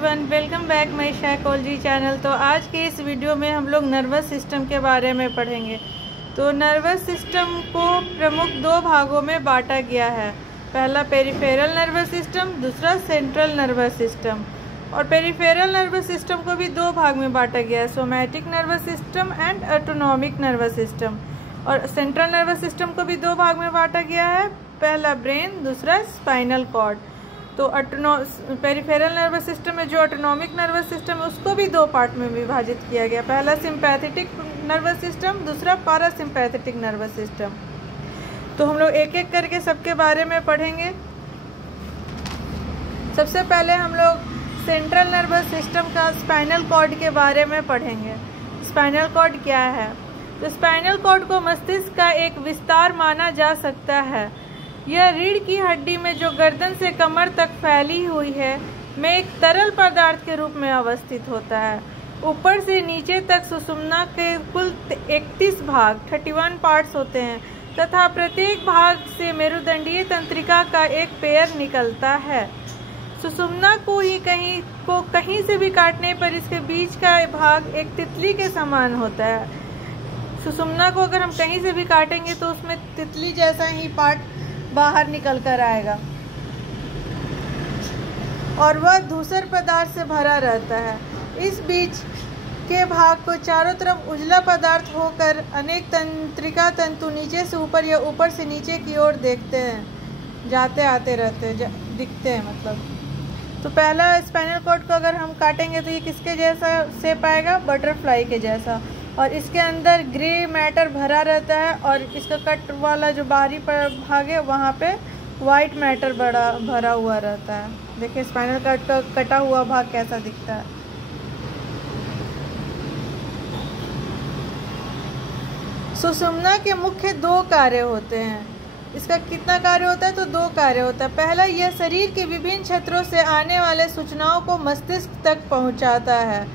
Everyone, welcome back my psychology channel. तो आज के इस वीडियो में हम लोग नर्वस सिस्टम के बारे में पढ़ेंगे। तो नर्वस सिस्टम को प्रमुख दो भागों में बांटा गया है। पहला पेरिफेरल नर्वस सिस्टम, दूसरा सेंट्रल नर्वस सिस्टम। और पेरिफेरल नर्वस सिस्टम को भी दो भाग में बांटा गया है, somatic nervous system and autonomic nervous system. और सेंट्रल नर्वस सिस्टम को भी दो भाग में बांटा गया है, पहला ब्रेन, दूसरा स्पाइनल कॉर्ड। तो पेरिफेरल नर्वस सिस्टम में जो ऑटोनॉमिक नर्वस सिस्टम है उसको भी दो पार्ट में विभाजित किया गया, पहला सिंपैथेटिक नर्वस सिस्टम, दूसरा पैरासिम्पैथेटिक नर्वस सिस्टम। तो हम लोग एक एक करके सबके बारे में पढ़ेंगे। सबसे पहले हम लोग सेंट्रल नर्वस सिस्टम का स्पाइनल कॉर्ड के बारे में पढ़ेंगे। स्पाइनल कॉर्ड क्या है? तो स्पाइनल कॉर्ड को मस्तिष्क का एक विस्तार माना जा सकता है। यह रीढ़ की हड्डी में जो गर्दन से कमर तक फैली हुई है में एक तरल पदार्थ के रूप में अवस्थित होता है। ऊपर से नीचे तक सुषुम्ना के कुल 31 भाग 31 पार्ट्स होते हैं तथा प्रत्येक भाग से मेरुदंडीय तंत्रिका का एक पेयर निकलता है। सुषुम्ना को कहीं से भी काटने पर इसके बीच का भाग एक तितली के समान होता है। सुषुम्ना को अगर हम कहीं से भी काटेंगे तो उसमें तितली जैसा ही पार्ट बाहर निकल कर आएगा और वह धूसर पदार्थ से भरा रहता है। इस बीच के भाग को चारों तरफ उजला पदार्थ होकर अनेक तंत्रिका तंतु नीचे से ऊपर या ऊपर से नीचे की ओर देखते हैं, जाते आते रहते दिखते हैं मतलब। तो पहला स्पाइनल कॉर्ड को अगर हम काटेंगे तो ये किसके जैसा शेप आएगा? बटरफ्लाई के जैसा। और इसके अंदर ग्रे मैटर भरा रहता है और इसका कट वाला जो बाहरी भाग है वहाँ पे वाइट मैटर भरा हुआ रहता है। देखिए स्पाइनल कॉर्ड का कटा हुआ भाग कैसा दिखता है। सुषुम्ना के मुख्य दो कार्य होते हैं। इसका कितना कार्य होता है? तो दो कार्य होता है। पहला, यह शरीर के विभिन्न क्षेत्रों से आने वाले सूचनाओं को मस्तिष्क तक पहुंचाता है।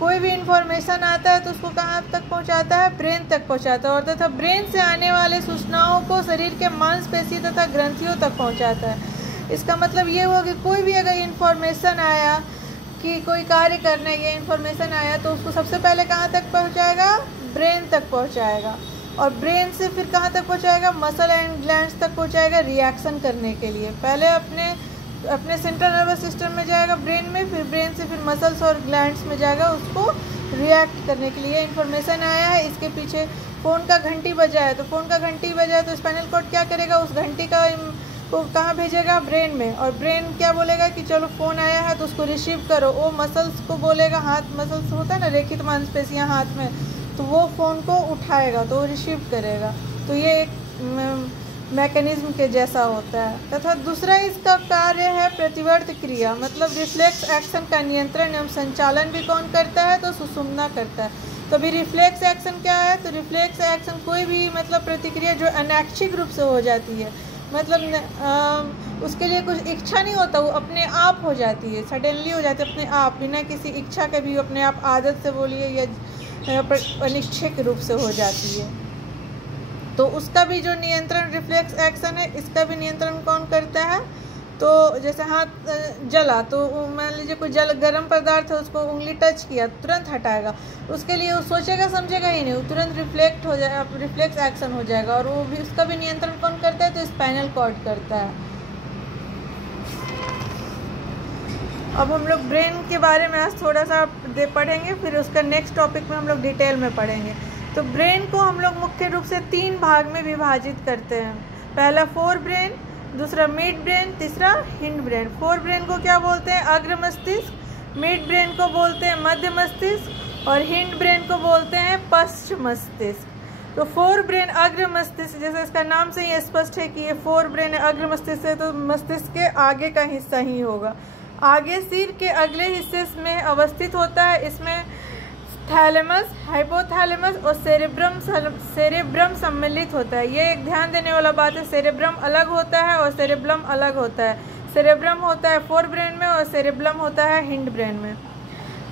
कोई भी इंफॉर्मेशन आता है तो उसको कहाँ तक पहुँचाता है? ब्रेन तक पहुँचाता है। और तथा ब्रेन से आने वाले सूचनाओं को शरीर के मांसपेशी तथा ग्रंथियों तक पहुँचाता है। इसका मतलब ये हुआ कि कोई भी अगर इंफॉर्मेशन आया कि कोई कार्य करने ये इंफॉर्मेशन आया तो उसको सबसे पहले कहाँ तक पहुँचाएगा? ब्रेन तक पहुँचाएगा। और ब्रेन से फिर कहाँ तक पहुँचाएगा? मसल एंड ग्लैंड्स तक पहुँचाएगा रिएक्शन करने के लिए। पहले अपने सेंट्रल नर्वस सिस्टम में जाएगा ब्रेन में, फिर ब्रेन से फिर मसल्स और ग्लैंड्स में जाएगा उसको रिएक्ट करने के लिए। इन्फॉर्मेशन आया है, इसके पीछे फ़ोन का घंटी बजा है तो फ़ोन का घंटी बजा है तो स्पाइनल कॉर्ड क्या करेगा? उस घंटी को कहाँ भेजेगा? ब्रेन में। और ब्रेन क्या बोलेगा कि चलो फ़ोन आया है तो उसको रिसीव करो। वो मसल्स को बोलेगा, हाथ मसल्स होता है ना रेखित मांसपेशियाँ हाथ में, तो वो फ़ोन को उठाएगा तो वो रिसीव करेगा। तो ये एक मैकेनिज्म के जैसा होता है। तथा दूसरा इसका कार्य है प्रतिवर्त क्रिया, मतलब रिफ्लेक्स एक्शन का नियंत्रण एवं संचालन भी कौन करता है? तो सुषुम्ना करता है। तो अभी रिफ्लेक्स एक्शन क्या है? तो रिफ्लेक्स एक्शन कोई भी मतलब प्रतिक्रिया जो अनैच्छिक रूप से हो जाती है, मतलब उसके लिए कुछ इच्छा नहीं होता, वो अपने आप हो जाती है, सडनली हो जाती है अपने आप, बिना किसी इच्छा के भी अपने आप आदत से बोलिए या अनिच्छिक रूप से हो जाती है। तो उसका भी जो नियंत्रण रिफ्लेक्स एक्शन है, इसका भी नियंत्रण कौन करता है? तो जैसे हाथ जला तो मान लीजिए कोई गर्म पदार्थ है, उसको उंगली टच किया तुरंत हटाएगा। उसके लिए वो सोचेगा समझेगा ही नहीं, वो तुरंत रिफ्लेक्स एक्शन हो जाएगा। और वो भी उसका भी नियंत्रण कौन करता है? तो स्पाइनल कॉर्ड करता है। अब हम लोग ब्रेन के बारे में आज थोड़ा सा पढ़ेंगे, फिर उसका नेक्स्ट टॉपिक में हम लोग डिटेल में पढ़ेंगे। तो ब्रेन को हम लोग मुख्य रूप से 3 भाग में विभाजित करते हैं। पहला फोर ब्रेन, दूसरा मिड ब्रेन, तीसरा हिंड ब्रेन। फोर ब्रेन को क्या बोलते हैं? अग्र मस्तिष्क। मिड ब्रेन को बोलते हैं मध्य मस्तिष्क और हिंड ब्रेन को बोलते हैं पश्च मस्तिष्क। तो फोर ब्रेन अग्र मस्तिष्क, जैसे इसका नाम से ही स्पष्ट है कि ये फोर ब्रेन अग्र मस्तिष्क है, तो मस्तिष्क के आगे का हिस्सा ही होगा। आगे सिर के अगले हिस्से में अवस्थित होता है। इसमें थैलेमस, हाइपोथैलेमस और सेरेब्रम सम्मिलित होता है। ये एक ध्यान देने वाला बात है, सेरेब्रम अलग होता है और सेरेब्रम अलग होता है। सेरेब्रम होता है फोर ब्रेन में और सेरेब्रम होता है हिंड ब्रेन में।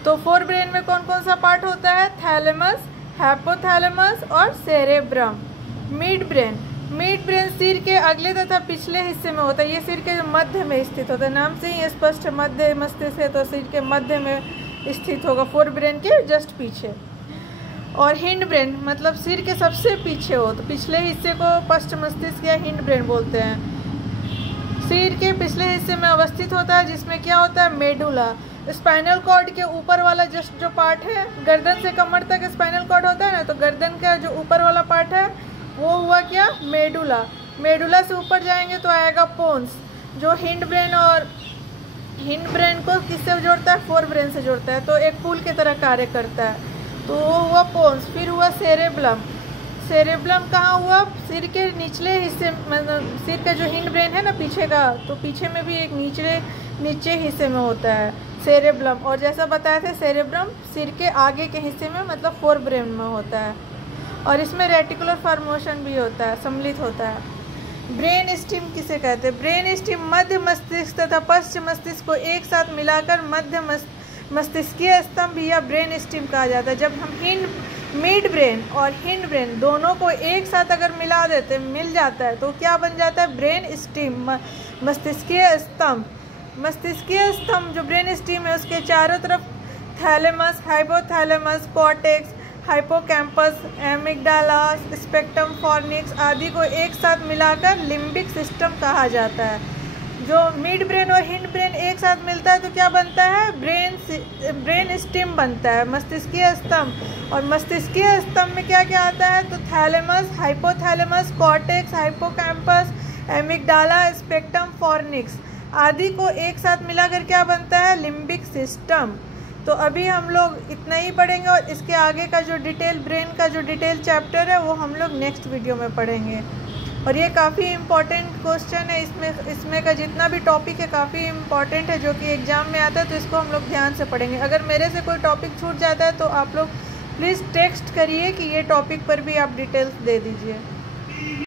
तो फोर ब्रेन में कौन कौन सा पार्ट होता है? थैलेमस, हाइपोथैलेमस और cerebrum. Mid brain, mid brain सिर के अगले तथा पिछले हिस्से में होता है। ये सिर के मध्य में स्थित होता है, नाम से ही स्पष्ट मध्य मस्तिष्क है तो सिर के मध्य में स्थित होगा, फोर ब्रेन के जस्ट पीछे। और हिंड ब्रेन मतलब सिर के सबसे पीछे हो तो पिछले हिस्से को पश्च मस्तिष्क या हिंड ब्रेन बोलते हैं। सिर के पिछले हिस्से में अवस्थित होता है जिसमें क्या होता है, मेडुला। स्पाइनल कॉर्ड के ऊपर वाला जस्ट जो पार्ट है, गर्दन से कमर तक स्पाइनल कॉर्ड होता है ना, तो गर्दन का जो ऊपर वाला पार्ट है वो हुआ क्या, मेडुला। मेडुला से ऊपर जाएंगे तो आएगा पोन्स, जो हिंड ब्रेन और हिंड ब्रेन को किससे जोड़ता है, फोर ब्रेन से जोड़ता है, तो एक पुल की तरह कार्य करता है, तो वो हुआ पोन्स। फिर हुआ सेरेब्लम। सेरेब्लम कहाँ हुआ, सिर के निचले हिस्से, मतलब सिर का जो हिंड ब्रेन है ना पीछे का, तो पीछे में भी एक नीचे हिस्से में होता है सेरेब्लम। और जैसा बताया था सेरेब्रम सिर के आगे के हिस्से में मतलब फोर ब्रेन में होता है, और इसमें रेटिकुलर फॉर्मेशन भी होता है, सम्मिलित होता है। ब्रेन स्टीम किसे कहते हैं, ब्रेन स्टीम मध्य मस्तिष्क तथा पश्च मस्तिष्क को एक साथ मिलाकर मध्य मस्तिष्कीय स्तंभ या ब्रेन स्टीम कहा जाता है। जब हम मिड ब्रेन और हिंड ब्रेन दोनों को एक साथ अगर मिल जाता है तो क्या बन जाता है, ब्रेन स्टीम, मस्तिष्कीय स्तंभ। मस्तिष्कीय स्तंभ जो ब्रेन स्टीम है उसके चारों तरफ thalamus, hypothalamus, cortex, hippocampus, amygdala, spectrum fornix आदि को एक साथ मिलाकर लिम्बिक सिस्टम कहा जाता है। जो मिड ब्रेन और हिंड ब्रेन एक साथ मिलता है तो क्या बनता है, ब्रेन स्टीम बनता है, मस्तिष्कीय स्तंभ। और मस्तिष्कीय स्तंभ में क्या क्या आता है, तो thalamus, hypothalamus, cortex, hippocampus, amygdala, spectrum fornix आदि को एक साथ मिलाकर क्या बनता है, लिम्बिक सिस्टम। तो अभी हम लोग इतना ही पढ़ेंगे, और इसके आगे का जो डिटेल ब्रेन का जो डिटेल चैप्टर है वो हम लोग नेक्स्ट वीडियो में पढ़ेंगे। और ये काफ़ी इम्पॉर्टेंट क्वेश्चन है, इसमें का जितना भी टॉपिक है काफ़ी इम्पॉर्टेंट है, जो कि एग्ज़ाम में आता है, तो इसको हम लोग ध्यान से पढ़ेंगे। अगर मेरे से कोई टॉपिक छूट जाता है तो आप लोग प्लीज़ टेक्स्ट करिए कि ये टॉपिक पर भी आप डिटेल्स दे दीजिए।